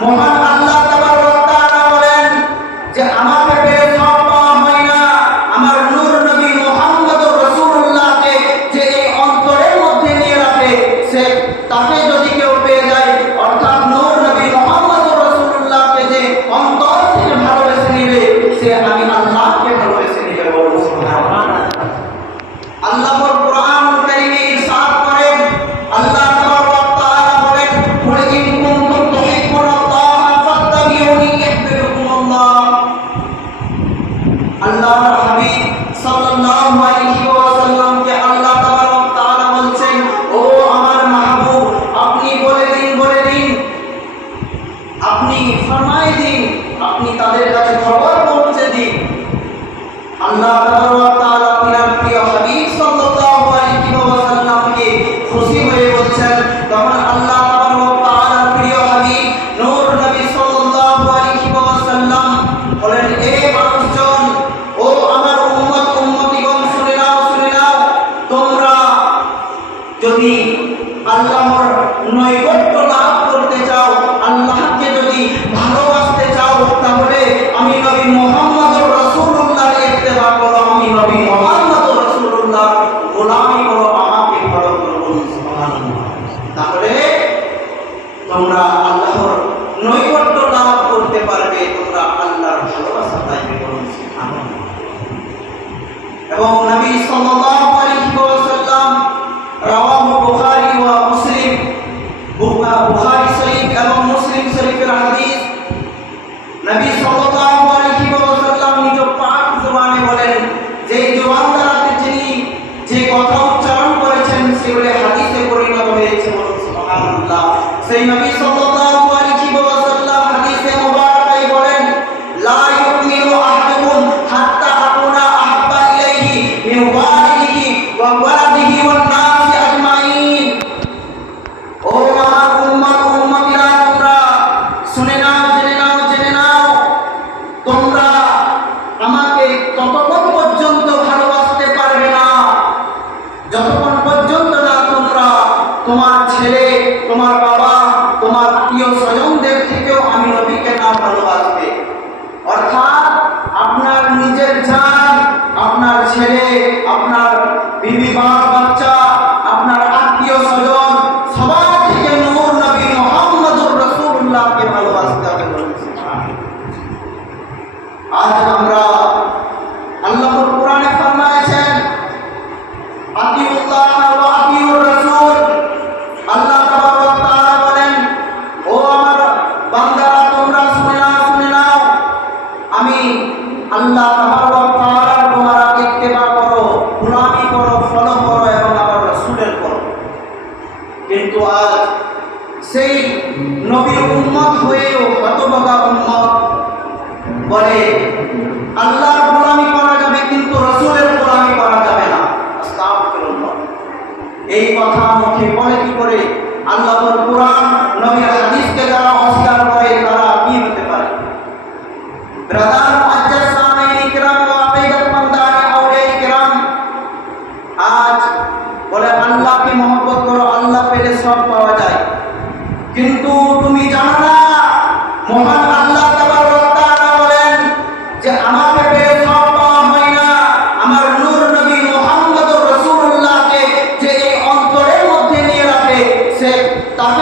我们啊。তোমরা আল্লাহর নৈকট্য লাভ করতে পারবে, তোমরা আল্লাহর ভালোবাসা পাইবে এবং নবী সাল্লাল্লাহু আলাইহি ওয়াসাল্লাম রাওয়াহু বুখারী ওয়া মুসলিম বুখারী শরীফ এবং মুসলিম শরীফের হাদিস নবী সাল্লাল্লাহু জীবন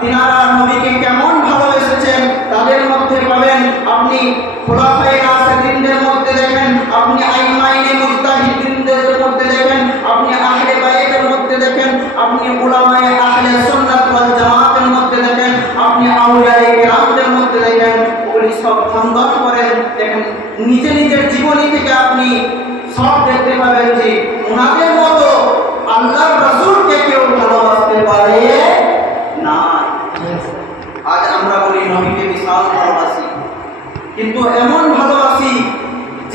তিনারা নবীকে কেমন ভালোবেসেছেন তাদের মধ্যে পাবেন আপনি খোলাফাই রাশেদিনদের মধ্যে দেখেন, আপনি আইমাইনে মুস্তাহিদিনদের মধ্যে দেখেন, আপনি আহলে বাইয়ের মধ্যে দেখেন, আপনি উলামায়ে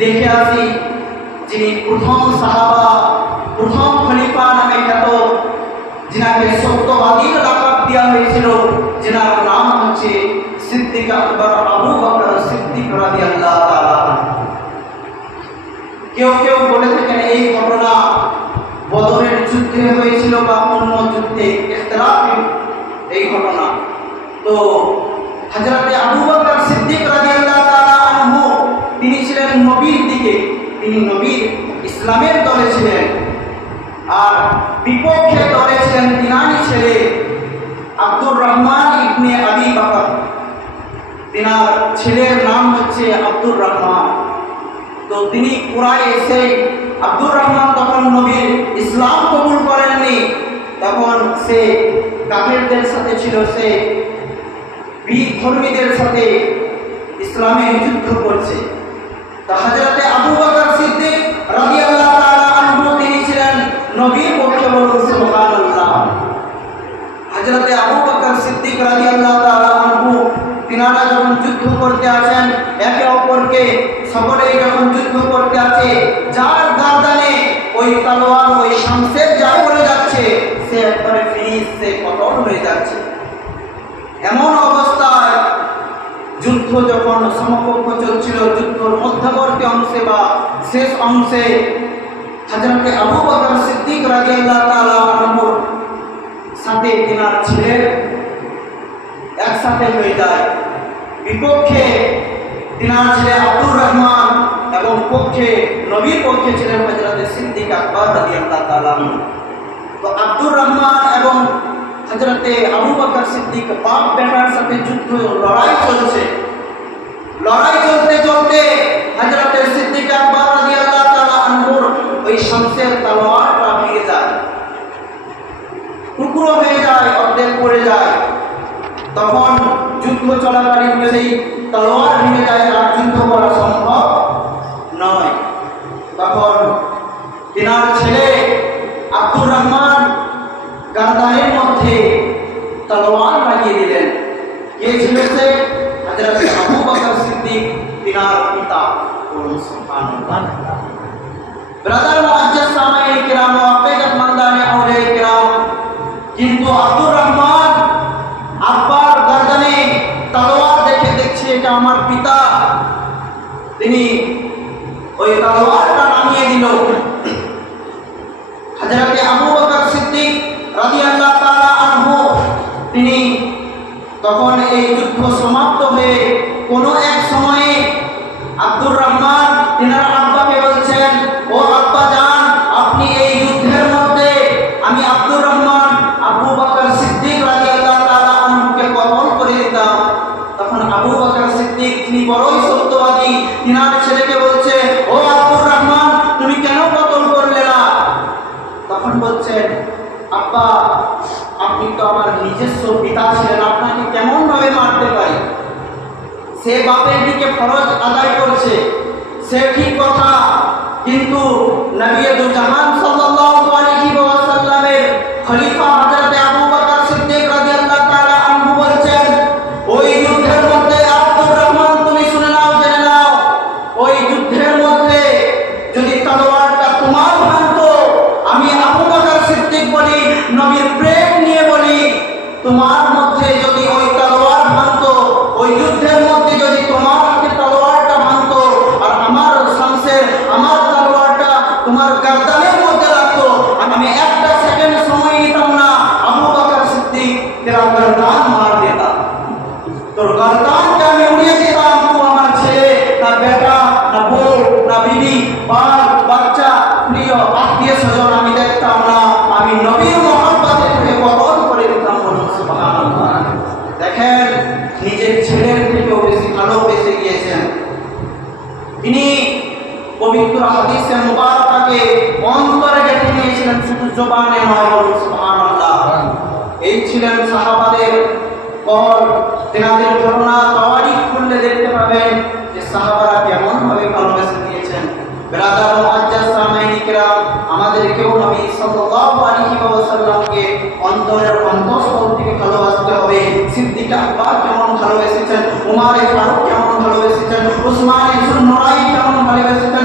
দেখে আসি যিনি প্রথম সাহাবা, প্রথম খলিফা নামে খ্যাত যিনাকে সত্যবাদীর লাকাব দেওয়া হয়েছিল, যিনার নাম হচ্ছে সিদ্দিক আকবর, আবু বকর সিদ্দিক রাদিয়াল্লাহু তাআলা কেউ কেউ বলে থাকেন এই ঘটনা বদরের যুদ্ধে হয়েছিল বা অন্য যুদ্ধে এই ঘটনা। তো হযরতে আবু বকর সিদ্দিক রাদিয়াল্লাহু তাআলা আনহু তিনি ছিলেন নবীর দিকে তিনি নবীর ইসলামের দলে ছিলেন আর বিপক্ষে দলে ছিলেন তিনানি ছেলে আব্দুর রহমান ইবনে আবি বকর। তিনার ছেলের নাম হচ্ছে আব্দুর রহমান। তো তিনি পুরায় এসে আব্দুর রহমান তখন নবীর ইসলাম কবুল করেননি। তখন সে কাফেরদের সাথে ছিল, সে বিধর্মীদের সাথে ইসলামের যুদ্ধ করছে। তো আবু বকর সিদ্দিক রাদিয়াল্লাহু তাআলা আনহু তিনি ছিলেন নবীর পক্ষে বলুন সুবহানাল্লাহ হযরতে আবু বকর সিদ্দিক রাদিয়াল্লাহু তাআলা আনহু তিনারা যখন যুদ্ধ করতে আসেন একে অপরকে সকলেই যখন যুদ্ধ করতে আছে, যার গার্দানে ওই তলোয়ার, ওই শামসের যা পড়ে যাচ্ছে, সে একবারে ফিনিশ সে পতন হয়ে যাচ্ছে। এমন অবস্থায় যুদ্ধ যখন সমকক্ষ চলছিল, যুদ্ধর মধ্যবর্তী অংশে বা শেষ অংশে হযরতে আবু বকর সিদ্দিক রাদিয়াল্লাহু তাআলা আনহুর সাথে তিনার ছেলের একসাথে হয়ে যায়। বিপক্ষে তিনার ছেলে আব্দুর রহমান এবং পক্ষে, নবীর পক্ষে ছিলেন হজরত সিদ্দিক আকবর রাদিয়াল্লাহু তাআলা আনহু। তো আব্দুর রহমান এবং হজরতে আবু বকর সিদ্দিক বাপ বেটার সাথে যুদ্ধ, লড়াই চলছে। লড়াই চলতে চলতে হজরতে সিদ্দিক আকবর রাদিয়াল্লাহু তাআলা আনহুর ওই শামসের তলোয়ারটা ভেঙে যায়। টুকরো হয়ে যায়, অর্ধেক পড়ে যায়। তখন যুদ্ধ চলাকালীন সেই তলোয়ার ভেঙে যায় আর যুদ্ধ করা সম্ভব নয় তখন তিনার ছেলে আব্দুর রহমান গারদানের মধ্যে তলোয়ার লাগিয়ে দিলেন কে ছিল সে হযরত আবু বকর সিদ্দিক তিনার পিতা বলুন সুবহানাল্লাহ ব্রাদার মুআজ্জাজ সামাইল কিরাম ওয়াকিদাত মানদানে আউলিয়া কিরাম কিন্তু আব্দুর রহমান আব্বার গর্দানে তলোয়ার দেখে দেখছে এটা আমার পিতা তিনি ওই তলোয়ারটা নামিয়ে দিল তখন এই যুদ্ধ ফরজ আদায় করছে। সে ঠিক কথা, কিন্তু নবী জাহান সাল্লাল্লাহু আলাইহি ওয়াসাল্লামের খলিফা হযরত আবু বকর সিদ্দিক রাদিয়াল্লাহু তাআলা আনহু বলছেন, ওই যুদ্ধের মধ্যে আব্দুর রহমান, তুমি শুনে নাও, জেনে নাও, ওই যুদ্ধের মধ্যে যদি তলোয়ারটা তোমার ভাঙতো, আমি আবু বকর সিদ্দিক বলি, নবীর প্রেম নিয়ে বলি, তোমার জবানে এই ছিলেন সাহাবাদের কল তেনাদের ঘটনা তাওয়ারি খুললে দেখতে পাবেন যে সাহাবারা কেমন ভাবে ভালোবেসে দিয়েছেন ব্রাদার ও আজ্জাজ সামাইনিকেরা আমাদেরকেও নবী সাল্লাল্লাহু আলাইহি ওয়াসাল্লামকে অন্তরের অন্তঃস্থল থেকে ভালোবাসতে হবে। সিদ্দিক আকবর কেমন ভালোবেসেছেন? উমারে ফারুক কেমন ভালোবেসেছেন? উসমান ইবনে নরাই কেমন ভালোবেসেছেন?